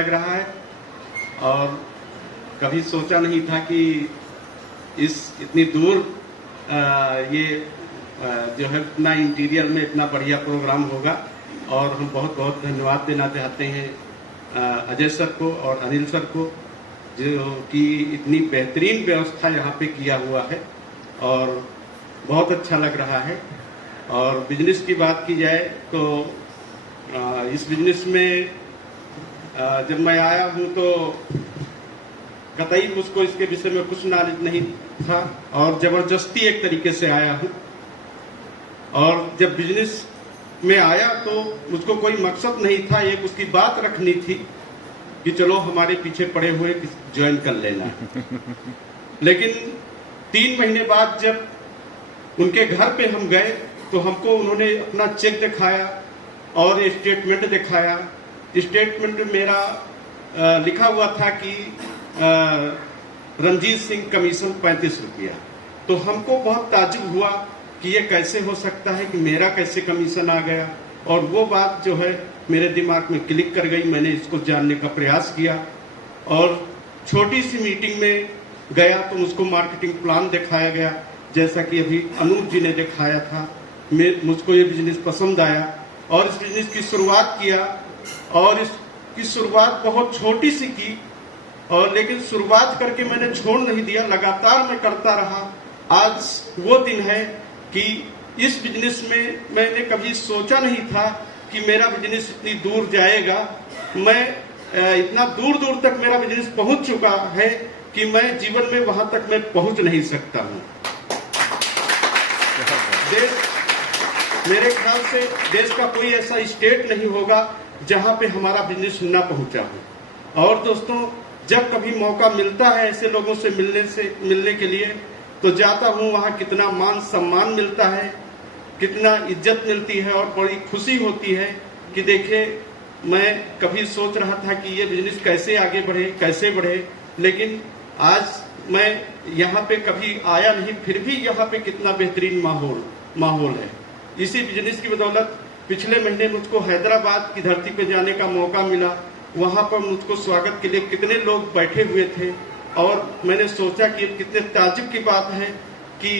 लग रहा है और कभी सोचा नहीं था कि इतनी दूर ये जो है इतना इंटीरियर में इतना बढ़िया प्रोग्राम होगा। और हम बहुत बहुत धन्यवाद देना चाहते हैं अजय सर को और अनिल सर को, जो कि इतनी बेहतरीन व्यवस्था यहाँ पे किया हुआ है और बहुत अच्छा लग रहा है। और बिजनेस की बात की जाए तो इस बिजनेस में जब मैं आया हूँ तो कतई मुझको इसके विषय में कुछ नॉलेज नहीं था और जबरदस्ती एक तरीके से आया हूँ। और जब बिजनेस में आया तो मुझको कोई मकसद नहीं था, एक उसकी बात रखनी थी कि चलो हमारे पीछे पड़े हुए ज्वाइन कर लेना। लेकिन 3 महीने बाद जब उनके घर पे हम गए तो हमको उन्होंने अपना चेक दिखाया और स्टेटमेंट दिखाया। स्टेटमेंट में मेरा लिखा हुआ था कि रंजीत सिंह कमीशन 35 रुपया। तो हमको बहुत ताज्जुब हुआ कि ये कैसे हो सकता है कि मेरा कैसे कमीशन आ गया। और वो बात जो है मेरे दिमाग में क्लिक कर गई। मैंने इसको जानने का प्रयास किया और छोटी सी मीटिंग में गया तो मुझको मार्केटिंग प्लान दिखाया गया, जैसा कि अभी अनूप जी ने दिखाया था। मुझको ये बिजनेस पसंद आया और इस बिजनेस की शुरुआत किया और इसकी शुरुआत बहुत छोटी सी की और लेकिन शुरुआत करके मैंने छोड़ नहीं दिया, लगातार मैं करता रहा। आज वो दिन है कि इस बिजनेस में मैंने कभी सोचा नहीं था कि मेरा बिजनेस इतनी दूर जाएगा। मैं इतना दूर दूर तक मेरा बिजनेस पहुंच चुका है कि मैं जीवन में वहां तक मैं पहुंच नहीं सकता हूं। मेरे ख्याल से देश का कोई ऐसा स्टेट नहीं होगा जहां पे हमारा बिजनेस ना पहुंचा हो। और दोस्तों, जब कभी मौका मिलता है ऐसे लोगों से मिलने के लिए तो जाता हूं, वहां कितना मान सम्मान मिलता है, कितना इज्जत मिलती है और बड़ी खुशी होती है कि देखिए, मैं कभी सोच रहा था कि ये बिजनेस कैसे आगे बढ़े, कैसे बढ़े, लेकिन आज मैं यहाँ पे कभी आया नहीं, फिर भी यहाँ पे कितना बेहतरीन माहौल है। इसी बिजनेस की बदौलत पिछले महीने मुझको हैदराबाद की धरती पे जाने का मौका मिला। वहां पर मुझको स्वागत के लिए कितने लोग बैठे हुए थे और मैंने सोचा कि कितने ताज्जुब की बात है कि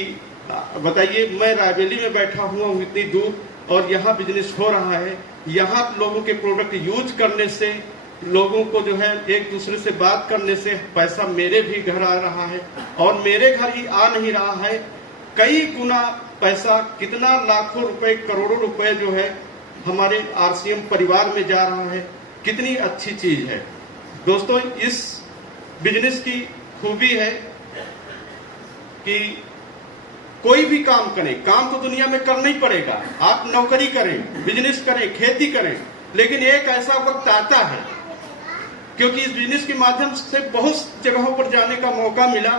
बताइए, मैं रायबरेली में बैठा हुआ हूँ इतनी दूर और यहाँ बिजनेस हो रहा है। यहाँ लोगों के प्रोडक्ट यूज करने से, लोगों को जो है एक दूसरे से बात करने से पैसा मेरे भी घर आ रहा है और मेरे घर ही आ नहीं रहा है, कई गुना पैसा, कितना लाखों रुपए, करोड़ों रुपए जो है हमारे आरसीएम परिवार में जा रहा है। कितनी अच्छी चीज है दोस्तों। इस बिजनेस की खूबी है कि कोई भी काम करें, काम तो दुनिया में करना ही पड़ेगा। आप नौकरी करें, बिजनेस करें, खेती करें, लेकिन एक ऐसा वक्त आता है, क्योंकि इस बिजनेस के माध्यम से बहुत जगहों पर जाने का मौका मिला,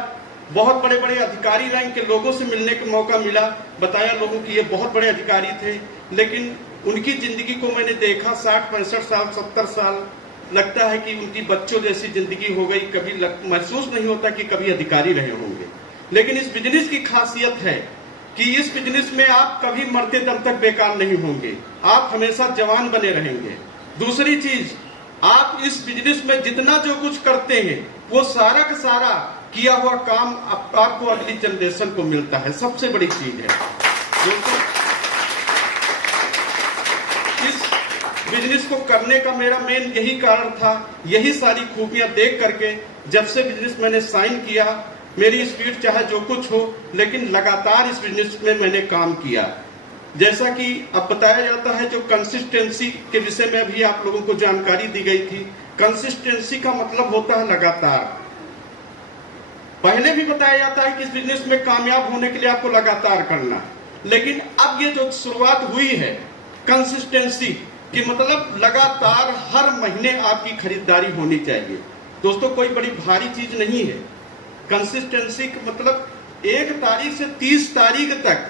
बहुत बड़े बड़े अधिकारी लाइन के लोगों से मिलने का मौका मिला। बताया लोगों की ये बहुत बड़े अधिकारी थे, लेकिन उनकी जिंदगी को मैंने देखा, 60-65 साल, 70 साल, लगता है कि उनकी बच्चों जैसी जिंदगी हो गई। कभी महसूस नहीं होता कि कभी अधिकारी रहे होंगे। लेकिन इस बिजनेस की खासियत है कि इस बिजनेस में आप कभी मरते दम तक बेकार नहीं होंगे, आप हमेशा जवान बने रहेंगे। दूसरी चीज, आप इस बिजनेस में जितना जो कुछ करते हैं वो सारा का सारा किया हुआ काम आपको अगली जनरेशन को मिलता है। सबसे बड़ी चीज है दोस्तों, इस बिजनेस को करने का मेरा मेन यही कारण था। यही सारी खूबियां देख करके जब से बिजनेस मैंने साइन किया, मेरी स्पीड चाहे जो कुछ हो, लेकिन लगातार इस बिजनेस में मैंने काम किया। जैसा कि अब बताया जाता है, जो कंसिस्टेंसी के विषय में अभी आप लोगों को जानकारी दी गई थी। कंसिस्टेंसी का मतलब होता है लगातार। पहले भी बताया जाता है कि इस बिजनेस में कामयाब होने के लिए आपको लगातार करना है, लेकिन अब ये जो शुरुआत हुई है कंसिस्टेंसी की, मतलब लगातार हर महीने आपकी खरीदारी होनी चाहिए। दोस्तों, कोई बड़ी भारी चीज नहीं है। कंसिस्टेंसी का मतलब 1 तारीख से 30 तारीख तक,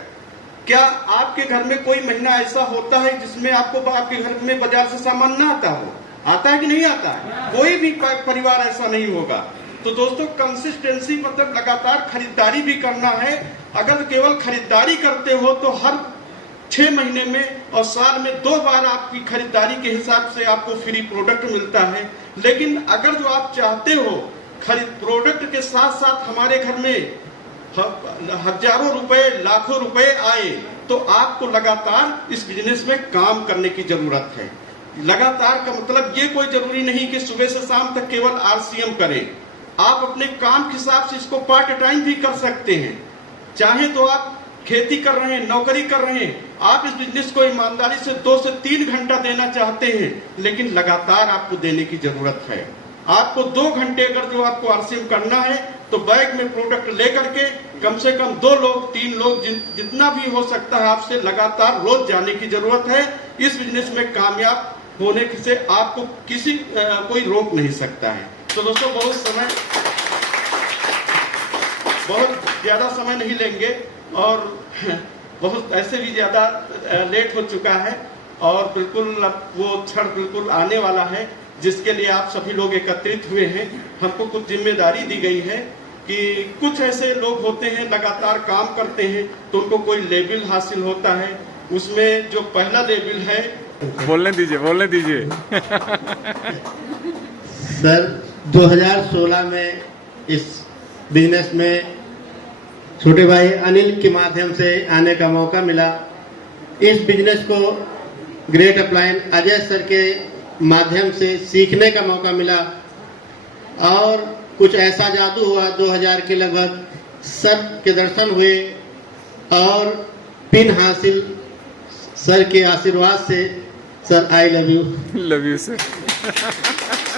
क्या आपके घर में कोई महीना ऐसा होता है जिसमें आपको आपके घर में बाजार से सामान ना आता हो? आता है कि नहीं आता है? कोई भी परिवार ऐसा नहीं होगा। तो दोस्तों, कंसिस्टेंसी मतलब लगातार खरीदारी भी करना है। अगर केवल खरीदारी करते हो तो हर 6 महीने में और साल में 2 बार आपकी खरीदारी के हिसाब से आपको फ्री प्रोडक्ट मिलता है। लेकिन अगर जो आप चाहते हो खरीद प्रोडक्ट के साथ साथ हमारे घर में हजारों रुपए लाखों रुपए आए, तो आपको लगातार इस बिजनेस में काम करने की जरूरत है। लगातार का मतलब ये कोई जरूरी नहीं कि सुबह से शाम तक केवल आरसीएम करें। आप अपने काम के हिसाब से इसको पार्ट टाइम भी कर सकते हैं। चाहे तो आप खेती कर रहे हैं, नौकरी कर रहे हैं, आप इस बिजनेस को ईमानदारी से 2 से 3 घंटा देना चाहते हैं, लेकिन लगातार आपको देने की जरूरत है। आपको 2 घंटे अगर जो आपको आरसीएम करना है तो बैग में प्रोडक्ट लेकर के कम से कम 2 लोग 3 लोग जितना भी हो सकता है आपसे लगातार रोज जाने की जरूरत है। इस बिजनेस में कामयाब होने से आपको कोई रोक नहीं सकता है। तो दोस्तों बहुत ज्यादा समय नहीं लेंगे और बहुत ऐसे भी ज्यादा लेट हो चुका है और बिल्कुल वो क्षण बिल्कुल आने वाला है जिसके लिए आप सभी लोग एकत्रित हुए हैं। हमको कुछ जिम्मेदारी दी गई है कि कुछ ऐसे लोग होते हैं लगातार काम करते हैं तो उनको कोई लेवल हासिल होता है। उसमें जो पहला लेवल है, बोलने दीजिए सर 2016 में इस बिजनेस में छोटे भाई अनिल के माध्यम से आने का मौका मिला। इस बिजनेस को ग्रेट अपलायन अजय सर के माध्यम से सीखने का मौका मिला और कुछ ऐसा जादू हुआ 2000 के लगभग सर के दर्शन हुए और पिन हासिल सर के आशीर्वाद से। Sir I love you sir.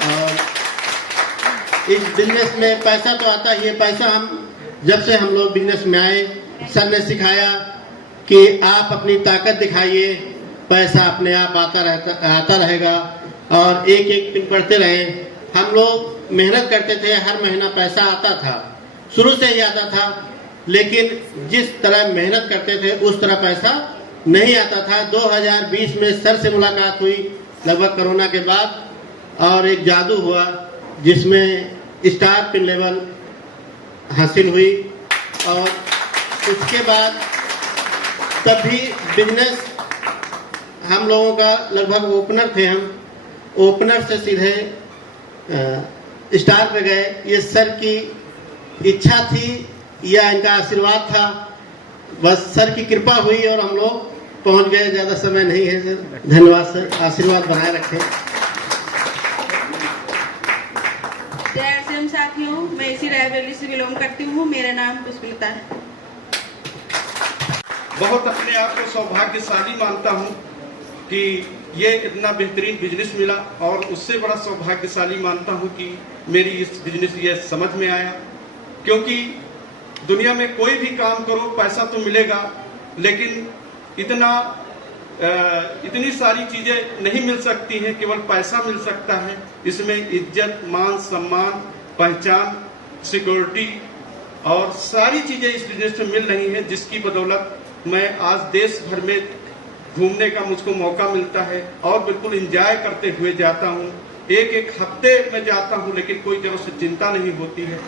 और इस बिजनेस में पैसा तो आता ही है। पैसा जब से हम लोग बिजनेस में आए सर ने सिखाया कि आप अपनी ताकत दिखाइए, पैसा अपने आप आता रहेगा और एक एक पिन पढ़ते रहे। हम लोग मेहनत करते थे, हर महीना पैसा आता था, शुरू से ही आता था, लेकिन जिस तरह मेहनत करते थे उस तरह पैसा नहीं आता था। 2020 में सर से मुलाकात हुई लगभग कोरोना के बाद और एक जादू हुआ जिसमें स्टार पिन लेवल हासिल हुई और उसके बाद तभी बिजनेस हम लोगों का लगभग ओपनर थे, हम ओपनर से सीधे स्टार पे गए। ये सर की इच्छा थी या इनका आशीर्वाद था, बस सर की कृपा हुई और हम लोग पहुंच गए। ज्यादा समय नहीं है सर। धन्यवाद सर, आशीर्वाद बनाए रखें। जय साथियों, मैं इसी रायबरेली से बिलोंग करती हूँ। मेरा नाम पुष्पलता है। बहुत अपने आप को सौभाग्यशाली मानता हूँ कि ये इतना बेहतरीन बिजनेस मिला और उससे बड़ा सौभाग्यशाली मानता हूँ कि मेरी इस बिजनेस ये समझ में आया। क्योंकि दुनिया में कोई भी काम करो पैसा तो मिलेगा, लेकिन इतनी सारी चीजें नहीं मिल सकती हैं, केवल पैसा मिल सकता है। इसमें इज्जत, मान सम्मान, पहचान, सिक्योरिटी और सारी चीजें इस बिजनेस में मिल रही हैं, जिसकी बदौलत मैं आज देश भर में घूमने का मुझको मौका मिलता है और बिल्कुल एंजॉय करते हुए जाता हूँ। एक हफ्ते में जाता हूँ, लेकिन कोई जरूर से चिंता नहीं होती है।